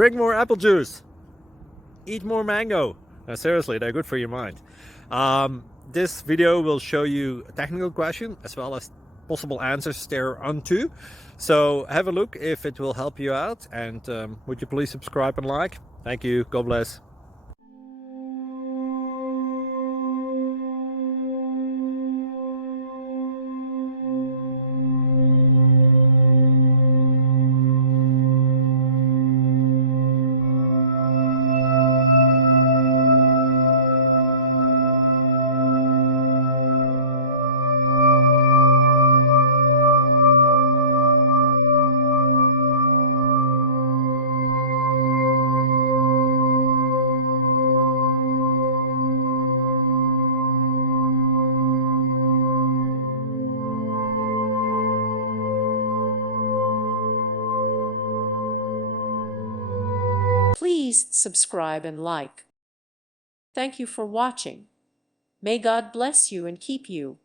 Drink more apple juice. Eat more mango. No, seriously, they're good for your mind. This video will show you a technical question as well as possible answers thereunto. So have a look if it will help you out, and would you please subscribe and like? Thank you. God bless. Please subscribe and like. Thank you for watching. May God bless you and keep you.